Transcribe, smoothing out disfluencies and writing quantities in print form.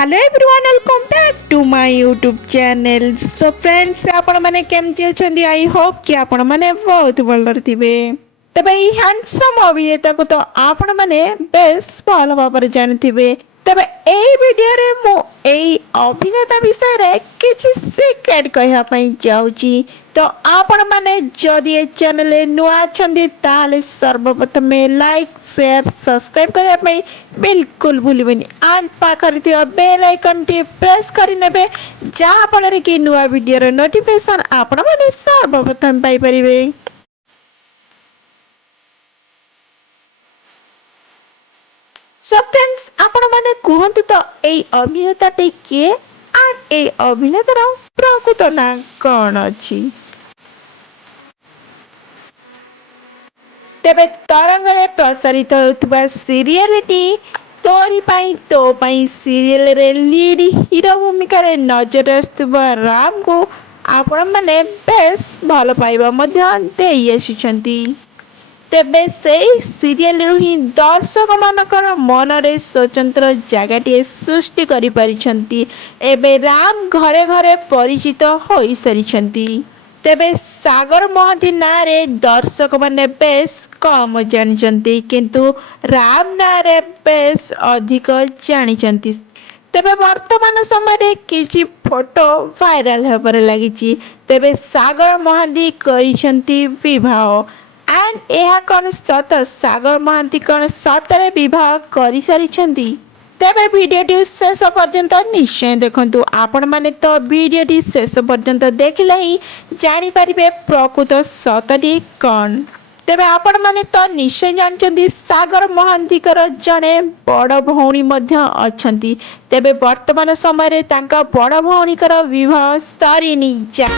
Hello everyone welcome back to my YouTube channel. So friends आपण माने केमती अछंदी? I hope कि आपण माने बहुत भलर थिबे। तबे ई हैंडसम अभिनेता को तो आपण माने बेस भल भाବରେ ଜାଣିଥିବେ। तबे एई वीडियो रे मो एई अभिनेता विषय रे किछि सीक्रेट कहया पई जाउची। तो आपण माने जदि ए चैनल रे नुआ अछंदी ताले सर्वप्रथम लाइक शेयर सब्सक्राइब करने पे बिल्कुल भूलबेनी आल पाखरे थिबा बेल आइकन टी प्रेस करि नेबे जहा फल कि नुआ वीडियो रे नोटिफिकेशन आपण माने सर्वप्रथम पाई परिबे। सो फ्रेंड्स आपण माने कहंतु तो एई अभिनेता टी के आ एई अभिनेतार प्रकृत ना कोन अछि? तेबे तरंगरे प्रसारित होउथबा सीरियलटी तोरी पाई तो पाई सीरियल रे लीड हीरो भूमिका रे नजर आस्तुबा राम को आपण माने बेस भल पाइबा मध्य देई आछिछंती। तेबे सेई सीरियल रु ही दर्शक मानकर मन रे स्वतंत्र जगह सृष्टि करि परिछंती। एबे राम घरे घरे परिचित होई सरिछंती। तेबे सागर महांती ना रे दर्शक माने बेस कम जानिचंती किंतु राम ना रे बेस अधिक जानिचंती। तेबे वर्तमान समय रे किछि फोटो वायरल हेबार लागिछि। तेबे सागर महांती करिसंती विवाह एंड एहा कोन सत सागर महांती कोन सतरे विवाह करि सारिछंती? तेबे भिडियोटी शेष पर्यंत निश्चय देखंतु। आपण माने तो भिडियोटी शेष पर्यंत देखिले ही जानि परिबे प्रकृत सतटी कोन। तेबे आपण माने तो निश्चय जानचंती सागर महांतीकर जने बड़ भौणी मध्य अछंती। तेबे वर्तमान समय रे तांका बड़ भौणीकर विवाह सरिनी जा।